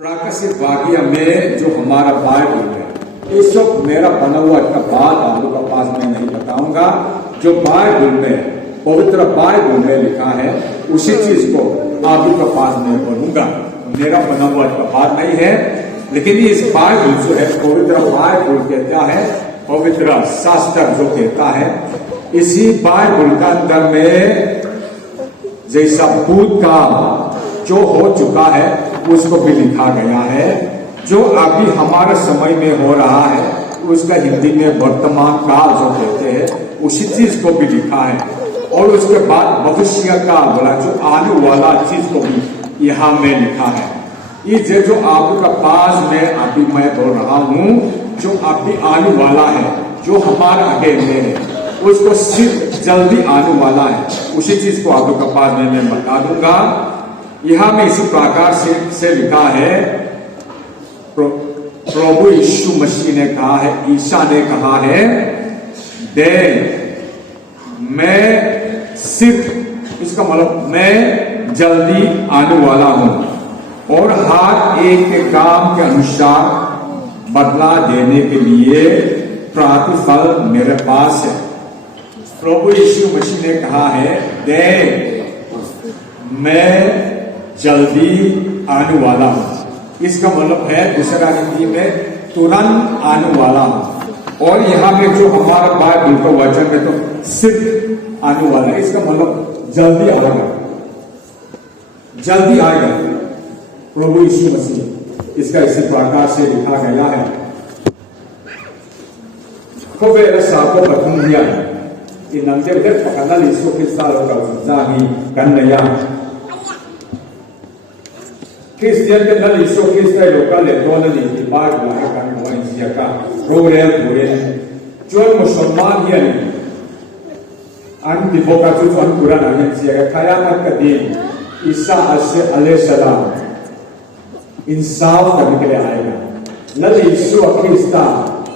प्राकृतिक वाक्य में जो हमारा बाइबल है, इस वक्त मेरा बना हुआ इसका बात आप लोगों के पास मैं नहीं बताऊंगा। जो बाइबल में, पवित्र बाइबल में लिखा है, उसी चीज को आप लोगों के पास मैं बोलूंगा। मेरा बना हुआ इसका बात नहीं है, लेकिन इस बाइबल जो है, पवित्र बाइबल कहता है, पवित्र शास्त्र जो कहता है, इसी बाइबल के अंदर में जैसा भूत का जो हो चुका है उसको भी लिखा गया है। जो अभी हमारे समय में हो रहा है उसका हिंदी में वर्तमान काल जो कहते हैं, उसी चीज को भी लिखा है। और उसके बाद भविष्य काल बोला, जो आने वाला चीज को भी यहाँ में लिखा है। ये जो आपका पास में अभी मैं बोल रहा हूँ, जो अभी आने वाला है, जो हमारे आगे में है, उसको सिर्फ जल्दी आने वाला है, उसी चीज को आप लोग के पास में मैं बता दूंगा। यहां में इसी प्रकार से लिखा है, प्रभु यीशु मसीह ने कहा है, ईसा ने कहा है, दे मैं सिर्फ, इसका मतलब मैं जल्दी आने वाला हूं और हर एक के काम के अनुसार बदला देने के लिए प्रतिफल मेरे पास है। प्रभु यीशु मसीह ने कहा है, दे मैं जल्दी आने वाला हूं। इसका मतलब है दूसरा हिंदी में तुरंत आने वाला हूं। और यहाँ में जो हमारा बाइबल का वचन है तो सिर्फ आने वाला है, इसका मतलब जल्दी आएगा, जल्दी आएगा प्रभु यीशु मसीह। इसका इसी प्रकार से लिखा गया है। Inangdebdeb pakanal Yesus Kristus kau zahi kanaya. Kristian kenal Yesus Kristus lokal letona ni ibar lahirkan mo insiaka. Rorel Turen. Jual Musulman hian. An diboka tuan Quran an insiaka kayamat kadim. Isa alaihissalam इंसाफ करने के लिए आएगा। लल यीशु ख्रिस्ता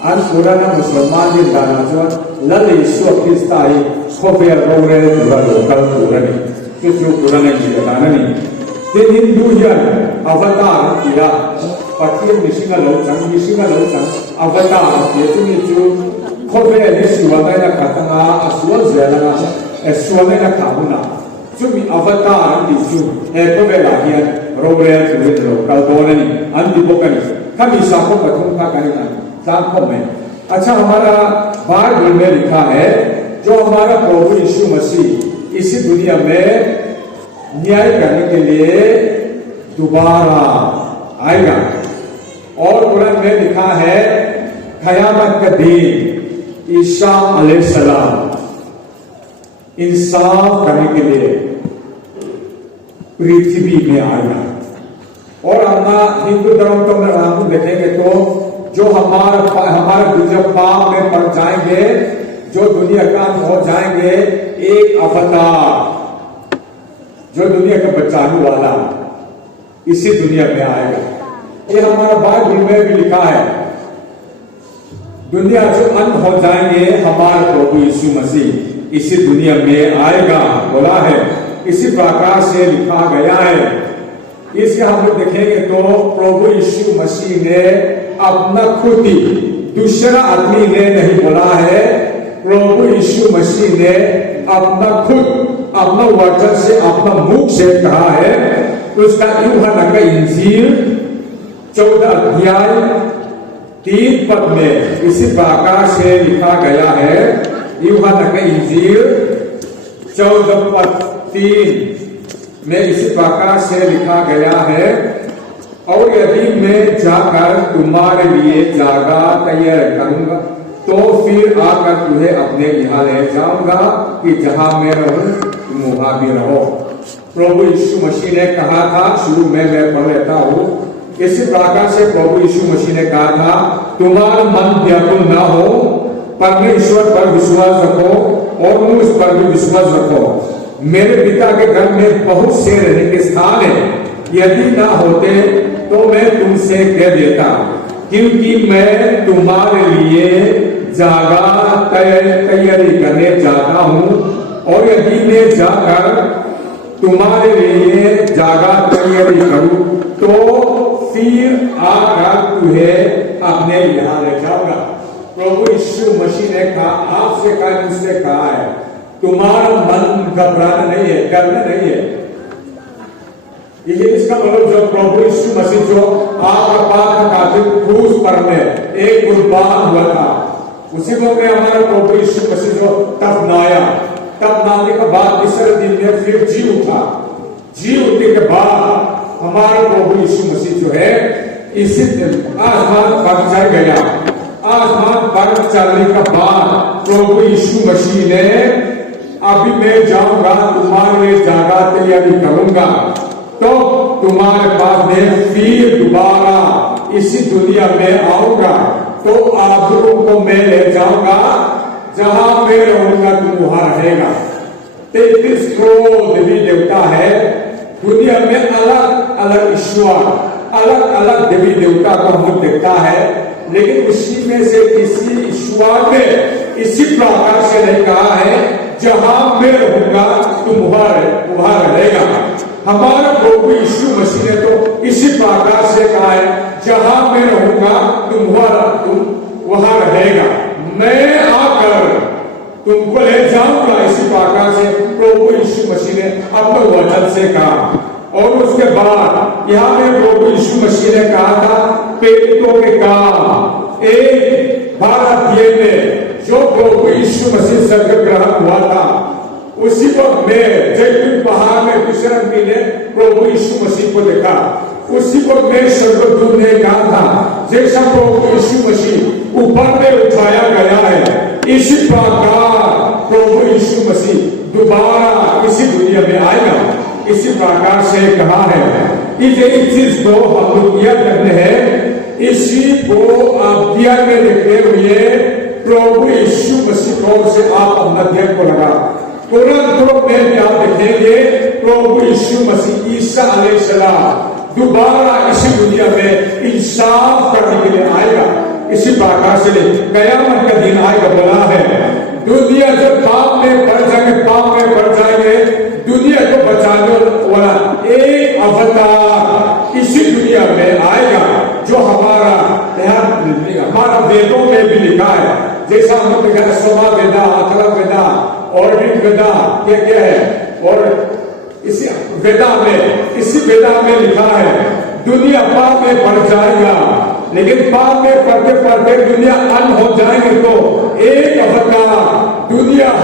अन पुराना मुसलमान के दाना जो लल यीशु ख्रिस्ता ही खोफिया रोरे दुरा लोकल पुराने कि जो पुराने की दाना नहीं ते हिंदू यान अवतार किया पतिय मिशिंगा लोचन अवतार ये जो खोफिया यीशु वाला ना खतना असुअल ज़्यादा असुअल ना खाबुना जो भी अवतार यीशु है खोफिया लागियन रोबरे तुझे कल बोलनी अंतिबोकनी कभी साखों पथों का करेगा साखों में। अच्छा, हमारा बाइबल में लिखा है, जो हमारा प्रभु यीशु मसीह इसी दुनिया में न्याय करने के लिए दोबारा आएगा। और कुरान में लिखा है, क़यामत का दिन ईसा अलैहिस्सलाम इंसाफ करने के लिए पृथ्वी में आएगा। और हम हिंदू धर्म तो हम देखेंगे तो जो हमारे दूसरे पाप में पड़ जाएंगे, जो दुनिया का हो जाएंगे, एक अवतार जो दुनिया का बचाने वाला इसी दुनिया में आएगा। ये हमारा बाइबल में भी लिखा है, दुनिया जो अंत हो जाएंगे, हमारे प्रभु यीशु मसीह इसी दुनिया में आएगा बोला है। इसी प्रकार से लिखा गया है। इसके हम लोग देखेंगे तो प्रभु यीशु मसीह ने अपना खुद ही, दूसरा आदमी ने नहीं बोला है, प्रभु यीशु मसीह ने अपना खुद, अपना वचन से, अपना मुख से कहा है। उसका यूहन्ना का इंजील 14 अध्याय 3 पद में इसी प्रकार से लिखा गया है। यूहन्ना का इंजील 14 पद 3 में इसी प्रकार से लिखा गया है, और यदि मैं जाकर तुम्हारे लिए जगह तैयार करूंगा तो फिर आकर तुम्हें अपने यहाँ ले जाऊंगा कि जहां मैं रहूं तुम वहां भी रहो। प्रभु यीशु मसीह ने कहा था, शुरू में मैं पढ़ लेता हूं। इसी प्रकार से प्रभु यीशु मसीह ने कहा था, तुम्हारा मन व्याकुल न हो, परमेश्वर पर विश्वास रखो और मुझ पर भी विश्वास रखो। मेरे पिता के घर में बहुत से रहने के स्थान है, यदि ना होते तो मैं तुमसे कह देता, क्योंकि मैं तुम्हारे लिए जगह तैयारी करने जाता हूं। और यदि मैं जाकर तुम्हारे लिए जगह तैयारी करूं तो फिर आकर तुम्हें अपने यहाँ ले जाऊंगा। प्रभु यीशु मसीह ने कहा, आपसे कहा, मुझसे कहा है, तुम्हारा मन घबराना नहीं है, डरना नहीं है। ये इसका मतलब जो प्रभु यीशु मसीह जो आपका पाप का खातिर क्रूस पर में एक कुर्बान हुआ था, उसी को में हमारा प्रभु यीशु मसीह जो तब के बाद तीसरे दिन में फिर जी उठा। जी उठने के बाद हमारा प्रभु यीशु मसीह जो है इसी आसमान पर चढ़ गया। आसमान पर चढ़ने के बाद प्रभु यीशु मसीह ने, अभी मैं जाऊंगा, तुम्हारे लिए जगह तैयारी करूंगा, तो तुम्हारे पास में फिर दोबारा इसी दुनिया में आऊंगा, तो आप लोगों को मैं ले जाऊंगा, जहां मैं रहूंगा तुम वहां रहेगा। 33 करोड़ देवी देवता है दुनिया में, अलग अलग ईश्वर, अलग अलग देवी देवता को हम देखता है, लेकिन उसी में से किसी ईश्वर ने इसी प्रकार से नहीं कहा है, जहां मैं रहूंगा तुम वहां रहेगा। हमारा प्रभु यीशु मसीह ने तो इसी प्रकार से कहा है, जहां मैं रहूंगा तुम वहां रहेगा, मैं आकर तुमको ले जाऊंगा। इसी प्रकार से प्रभु यीशु मसीह ने अपने वचन से कहा। और उसके बाद यहाँ में प्रभु यीशु मसीह ने कहा था, पेटों के काम एक भारतीय में जो प्रभु यीशु मसीह स्वर्ग ग्रहण हुआ था, उसी वक्त में जैतून पहाड़ में दूसरे ने प्रभु यीशु मसीह को देखा। उसी को मैं स्वर्गदूत ने कहा था, जैसा प्रभु यीशु मसीह ऊपर में उठाया गया है, इसी प्रकार प्रभु यीशु मसीह दोबारा इसी दुनिया में आएगा। इसी प्रकार से कहा है कि इस चीज को हम लोग याद रखते हैं। इसी को आप ध्यान में रखते हुए प्रभु यीशु मसीह को से आप अपना ध्यान को लगा। तुरंत में आप देखेंगे प्रभु यीशु मसीह ईसा अलैहिस्सलाम दोबारा इसी दुनिया में इंसाफ करने के लिए आएगा। इसी प्रकार से कयामत का दिन आएगा। बोला है दुनिया जब पाप में पड़ जाएंगे, दुनिया को बचाने वाला एक अवतार इसी दुनिया में आएगा, जो हमारा वेदों में भी लिखा है। जैसा हम देखा है, सोमा वेदा, अथर्व वेदा और वेदा क्या है, और इसी वेदा में लिखा है दुनिया पाप में पड़ जाएगा, लेकिन पाप में पढ़ते दुनिया अंत हो जाएंगे, तो एक अवतार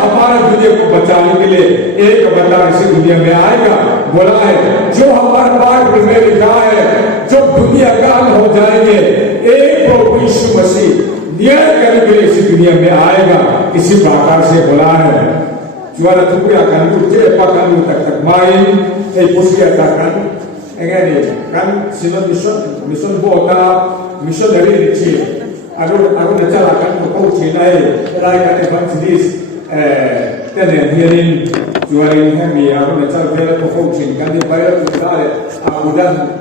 हमारा दुनिया को बचाने के लिए एक अवतार इसी दुनिया में आएगा। बोला है जो हमारे पाठ में लिखा है, जब दुनिया का अंत हो जाएंगे, एक प्रभु यीशु मसीह न्याय करने के लिए इसी दुनिया में आएगा। इसी प्रकार से बोला है juara tuku akan uji akan tak main pusi akan engani kan sinon mission bota mission dari kecil aku nak akan kau cinai kan evangelis tenen hearing juara ini aku nak bela kau cin kan dia bayar kita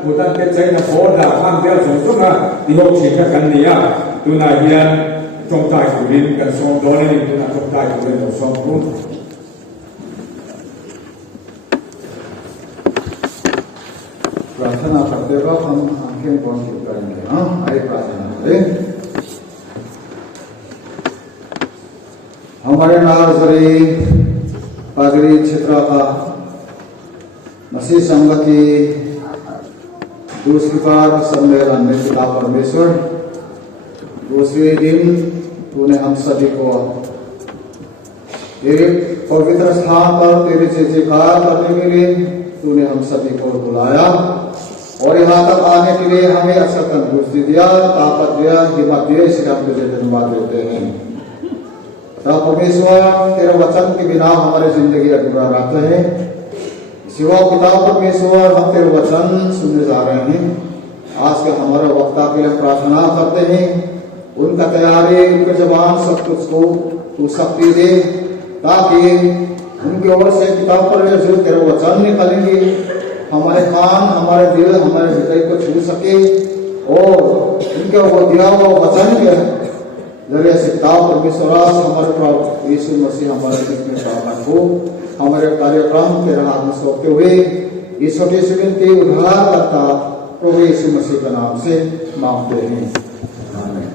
budan kecil na boda kan dia semua dihocin kan dia tunahian contoh kulit kan soalnya itu nak contoh kulit soalnya प्रार्थना करते वक्त हम आंखें बंद करेंगे। आइए प्रार्थना करें। हमारे नाजरी पादरी क्षेत्र का मसीह संघ की दूसरी बार सम्मेलन में पिता परमेश्वर, दूसरे दिन तूने हम सभी को तेरे पवित्र स्थान पर तेरे जयकार करने के लिए तूने हम सभी को बुलाया और यहाँ तक आने के लिए हमें अच्छा तंदुरुस्ती दिया, ताकत दिया, हिम्मत दिया। इसलिए हम तुझे धन्यवाद देते हैं। परमेश्वर तेरे वचन के बिना हमारी जिंदगी अधूरा रहता है। सिवा पिता परमेश्वर हम तेरे वचन सुनने जा रहे हैं। आज के हमारे वक्ता के लिए प्रार्थना करते हैं, उनका तैयारी, उनके जवान सब कुछ को तू शक्ति दे, ताकि उनकी ओर से किताब पर जो तेरे वचन निकलेंगे, हमारे कान, हमारे दिल, हमारे हृदय को छू सके और उनके वो दिया हुआ वचन के जरिए से किताब परमेश्वर हमारे प्रभु यीशु मसीह हमारे बीच में प्रकट हो। हमारे कार्यक्रम तेरे हाथ में सौंपते हुए इस छोटी सी विनती उद्धार करता प्रभु यीशु मसीह के नाम से मांगते हैं, आमीन।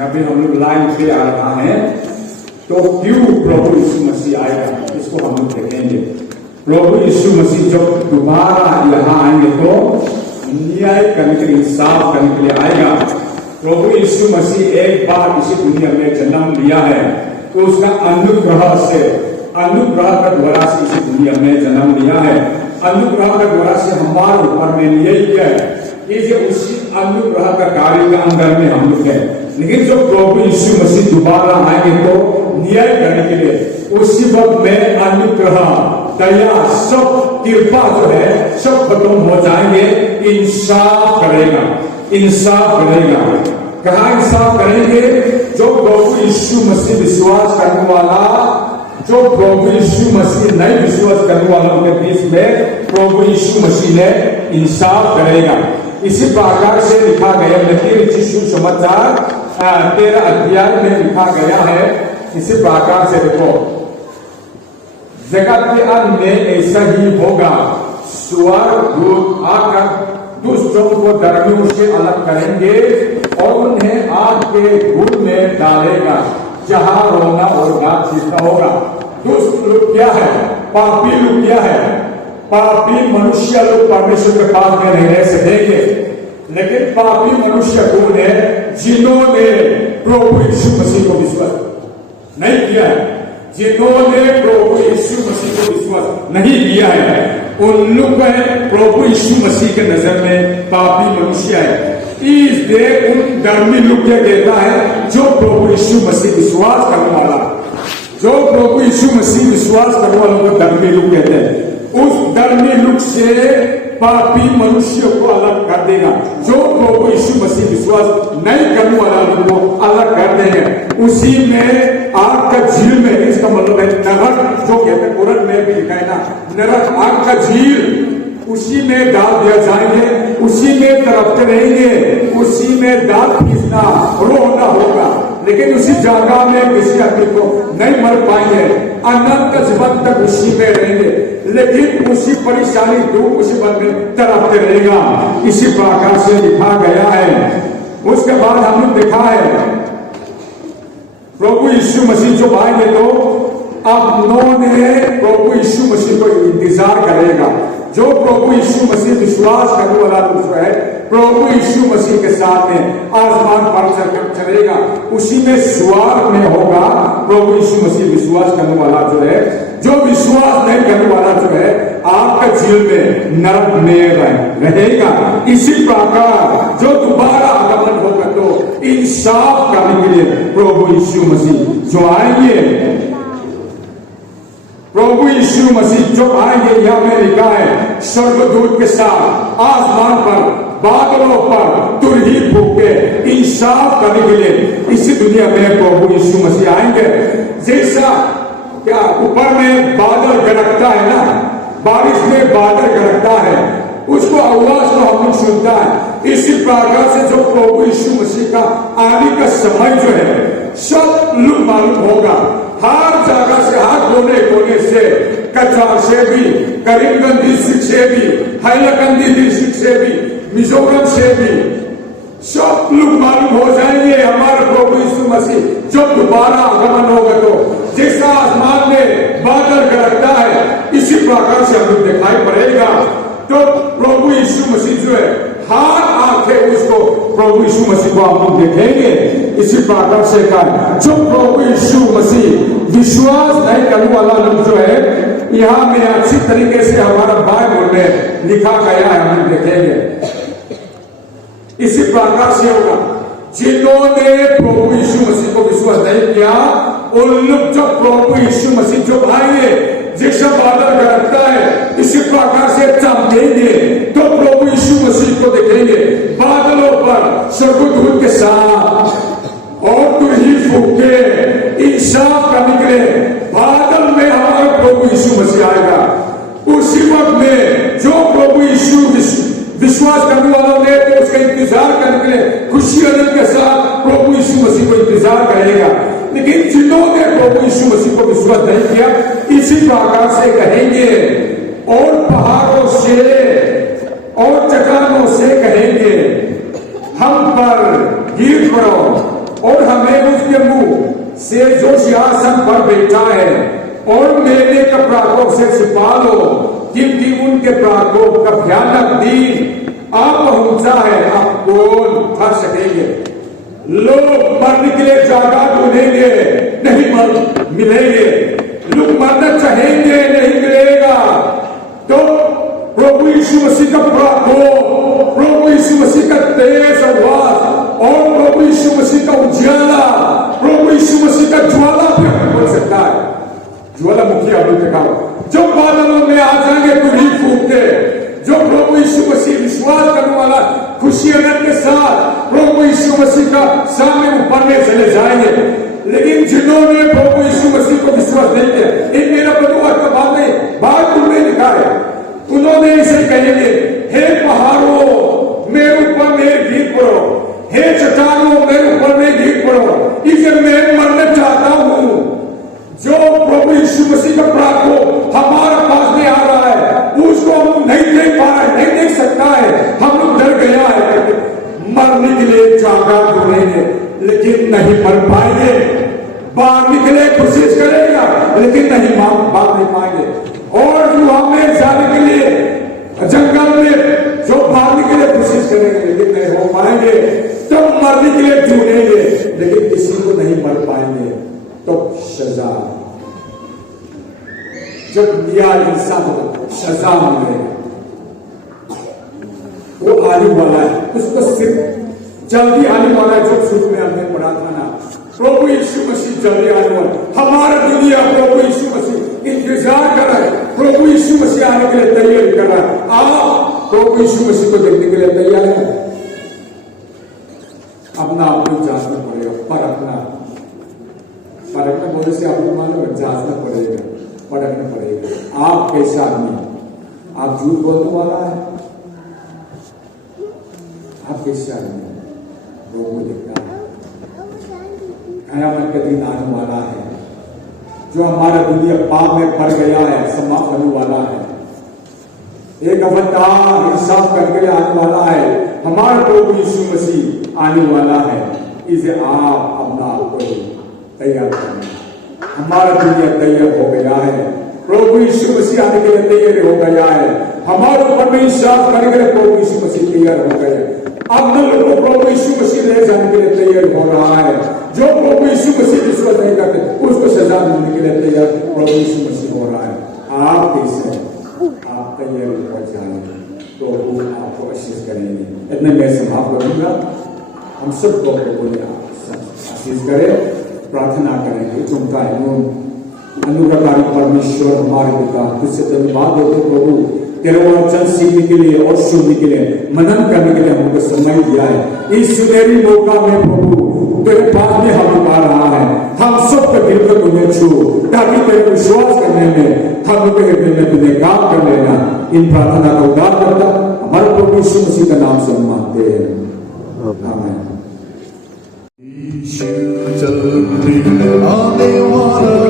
अभी हम लोग लाइन पे आ रहा है, तो क्यों प्रभु यीशु मसीह आएगा इसको हम लोग देखेंगे। प्रभु यीशु मसीह जब दोबारा यहाँ आएंगे तो न्याय करने के लिए, इंसाफ करने के लिए आएगा। प्रभु यीशु मसीह एक बार इसी दुनिया में जन्म लिया है, तो उसका अनुग्रह का द्वारा से इसी दुनिया में जन्म लिया है। अनुग्रह का द्वारा से हमारे ऊपर में यही किया है कि जो उसी अनुग्रह का कार्य का अंदर में हम लोग है। लेकिन जो प्रभु यीशु मसीह दोबारा आएंगे तो न्याय करने के लिए, उसी वक्त में अनुग्रह, दया, सब कृपा जो है सब खत्म हो जाएंगे। इंसाफ करेगा। कहाँ इंसाफ करेंगे? जो प्रभु यीशु मसीह विश्वास करने वाला, जो प्रभु यीशु मसीह नहीं विश्वास करने वालों के बीच में प्रभु यीशु मसीह ने इंसाफ करेगा। इसी प्रकार से लिखा गया मत्ती रचित सुसमाचार 13 अध्याय में लिखा गया है। इसी प्रकार से देखो, जगत के अंत में ऐसा ही होगा, स्वर्गदूत आकर दुष्टों को धर्मियों से अलग करेंगे और उन्हें आग के घूर में डालेगा, जहां रोना और बातचीत होगा। दुष्ट लोग क्या है? पापी लोग क्या है? पापी मनुष्य लोग परमेश्वर के पास में नहीं रह सकेंगे। लेकिन पापी मनुष्य कौन है? जिन्होंने प्रभु यीशु मसीह को विश्वास नहीं किया है, जिन्होंने प्रभु यीशु मसीह को विश्वास नहीं किया है, उन लोग प्रभु यीशु मसीह के नजर में पापी मनुष्य है। इसलिए उन धर्मी लोग क्या कहता है? जो प्रभु यीशु मसीह विश्वास करने वाला, जो प्रभु यीशु मसीह विश्वास करने वालों को धर्मी लोग कहते हैं। उस धर्मी लोग से पापी मनुष्य को अलग कर देगा। जो प्रभु यीशु मसीह विश्वास नहीं करने वाला लोग को अलग कर देंगे। उसी में आग का झील में, इसका मतलब है नरक, जो कहते हैं कुरान में भी लिखा है ना, नरक आग का झील, उसी में डाल दिया जाएंगे, उसी में तड़पते रहेंगे, उसी में दांत पीसना, रोना होगा। लेकिन उसी जगह में किसी आदमी को नहीं मर पाएंगे, अनंत जीवन तक उसी में रहेंगे। लेकिन उसी परेशानी, दुख, उसी मन में तड़पते रहेगा। इसी प्रकार से लिखा गया है। उसके बाद हम लोग देखा है प्रभु यीशु मसीह जो आएंगे तो अब उन्होंने प्रभु यीशु मसीह को इंतजार करेगा। जो प्रभु यीशु मसीह विश्वास करने वाला जो है, प्रभु यीशु मसीह के साथ में आसमान पर चलेगा, उसी में स्वर्ग में होगा। प्रभु यीशु मसीह विश्वास करने वाला जो है, जो विश्वास नहीं करने वाला जो है, आग का झील में, नरक में रहेगा। इसी प्रकार जो दोबारा आगमन होगा तो इंसाफ करने के लिए प्रभु यीशु मसीह जो आएंगे, प्रभु यीशु मसीह जो आएंगे, यहां में लिखा है स्वर्गदूत के साथ आसमान पर, बादलों पर तुरही फूंक के इंसाफ करने के लिए इसी दुनिया में प्रभु यीशु मसीह आएंगे। जैसा क्या ऊपर में बादल गरजता है ना, बारिश में बादल गरजता है, उसको आवाज को हम लोग सुनता है। इसी प्रकार से जो प्रभु यीशु मसीह का आने का समय जो है, सब लोग मालूम होगा। हर जगह से, हर कोने कोने से, कछार से भी, करीमगंज डिस्ट्रिक्ट से भी, हैलाकंदी डिस्ट्रिक्ट से भी, मिजोरम से भी, सब लोग मालूम हो जाएंगे हमारा प्रभु यीशु मसीह जब दोबारा आगमन होगा। तो जैसा आसमान में बादल गरजता है, इसी प्रकार से हमें दिखाई पड़ेगा। तो प्रभु यीशु मसीह जो है, हर आंखें उसको प्रभु यीशु मसीह को हम लोग देखेंगे। इसी प्रकार से कहा, जो प्रभु यीशु मसीह विश्वास नहीं करने वाला लोग जो है, यहाँ में अच्छी तरीके से हमारा बाइबल में लिखा गया है, हम देखेंगे। इसी प्रकार से होगा, जिन्होंने प्रभु यीशु मसीह को विश्वास नहीं किया, उन लोग जो प्रभु यीशु मसीह जो आएंगे, जैसा बादल गरजता है, इसी प्रकार से चमकेंगे तो प्रभु यीशु मसीह को देखेंगे बादलों पर स्वर्गदूत के साथ और तुरही फूंक के इंसाफ करने के लिए बादल में हमारा प्रभु यीशु मसीह आएगा। उसी वक्त में जो प्रभु यीशु विश्वास करने वालों ने तो उसका इंतजार करने के लिए खुशी आनंद के साथ प्रभु यीशु मसीह को इंतजार करेगा। लेकिन जिन्होंने प्रभु यीशु मसीह को विश्वास नहीं किया, इसी प्रकार से कहेंगे और पहाड़ों से और चट्टानों से कहेंगे हम पर गिर पड़ो, और हमें उसके मुंह से जो सिंहासन पर बैठा है और मेले के प्रकोप से छिपा लो, क्योंकि उनके प्रकोप का भयानक दिन आप पहुंचा है। आप कौन थक सकेंगे? लोग मरने के लिए जगह ढूंढेंगे, नहीं मिलेंगे। लोग मरना चाहेंगे, नहीं मिलेगा। तो प्रभु यीशु मसीह का प्रकोप, प्रभु यीशु मसीह का तेज आवाज और प्रभु यीशु मसीह का उजाला, प्रभु यीशु मसीह का ज्वाला भी हमें बोल सकता है। ज्वालामुखी अभी देखा, जो बादलों में आ जाएंगे तुझी फूक के, जो प्रभु यीशु मसीह विश्वास करने वाला खुशी आनंद के साथ प्रभु यीशु मसीह का सामने ऊपर में चले जाएंगे। लेकिन जिन्होंने प्रभु यीशु मसीह को विश्वास नहीं किया, इन मेरा बनुआ का बात नहीं, बात तुमने लिखा है, उन्होंने इसे कहेंगे, हे पहाड़ों मेरे ऊपर में गिर पड़ो, हे चट्टानों मेरे ऊपर में गिर पड़ो, इसे मैं मरना चाहता हूं। जो प्रभु यीशु मसीह का प्रकोप हमारे पास में आ रहा है, उसको हम नहीं देख पा रहे, नहीं देख सकता है, हम लोग डर गया है। मरने के लिए जागा ढूंढेंगे लेकिन नहीं मर पाएंगे, भागने के लिए कोशिश करेगा लेकिन नहीं भाग नहीं पाएंगे, और जो हमें जाने के लिए जंगल में जो भागने के लिए कोशिश करेंगे लेकिन नहीं हो पाएंगे, तो मरने के लिए ढूंढेंगे लेकिन किसी को नहीं मर पाएंगे। तो सजा जब लिया इंसान को सजा मिलेगा, वो आने वाला है, उसको सिर्फ जल्दी आने वाला है। जो शुरू में हमने पढ़ा था ना, प्रभु यीशु मसीह जल्दी आने वाला। हमारा दुनिया प्रभु यीशु मसीह इंतजार कर रहा है, प्रभु यीशु मसीह आने के लिए तैयारी कर रहा है। आप प्रभु यीशु मसीह को देखने के लिए तैयार है? अपना आपको जांचना पड़ेगा, परखना बोले से आपको मालूम जांचना पड़ेगा, परखना पड़ेगा। आप कैसा आदमी, आप झूठ बोलने वाला है, आप कैसे आदमी लोगों को देखता है। कयामत का दिन आने वाला है, जो हमारा दुनिया पाप में भर गया है, समाप्त होने वाला है। एक अवतार हिसाब करके आने वाला है, हमारा प्रभु यीशु मसीह आने वाला है। इसे आप अपना आप को तैयार करना। हमारा दुनिया तैयार हो गया है, प्रभु यीशु मसीह आने के लिए तैयार हो गया है। हमारे ऊपर में विश्वास करने के लिए प्रभु यीशु मसीह तैयार हो गए। अब न लोगों को प्रभु यीशु मसीह ले जाने के लिए तैयार हो रहा है। जो प्रभु यीशु मसीह विश्वास नहीं करते उसको सजा देने के लिए तैयार प्रभु यीशु मसीह हो रहा है। आप कैसे, आप तैयार हो जाएंगे तो वो आपको आशीष करेंगे। इतने मैं समाप्त करूंगा। हम सब को बोले आशीष करें, प्रार्थना करेंगे। चुनता है अनुग्रहकारी परमेश्वर हमारे पिता, तुझसे धन्यवाद देते प्रभु, तेरे वचन सीखने के लिए और सुनने के लिए, मनन करने के लिए हमको समय दिया है। इस सुनहरी मौका में प्रभु तेरे पास में हम पा रहा है। हम सबके दिल को तुम्हें छू, ताकि तेरे विश्वास करने में हम तेरे दिल में तुम्हें काम कर लेना। इन प्रार्थना का उद्धार करता हमारे प्रभु यीशु मसीह का नाम से मांगते हैं, आमीन। चलते आने वाला है,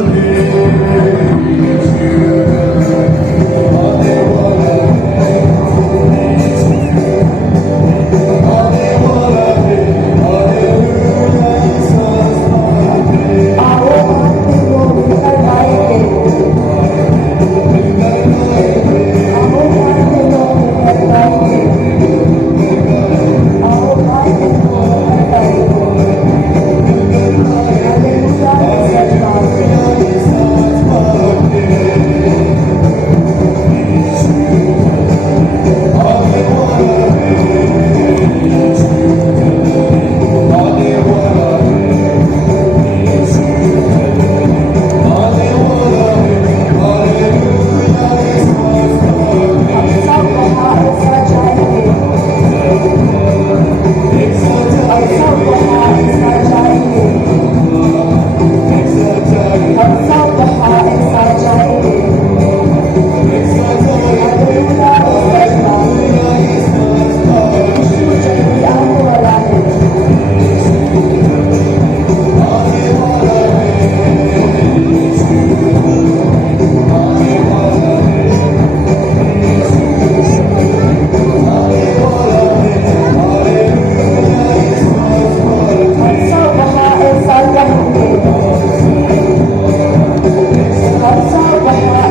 बरसा बता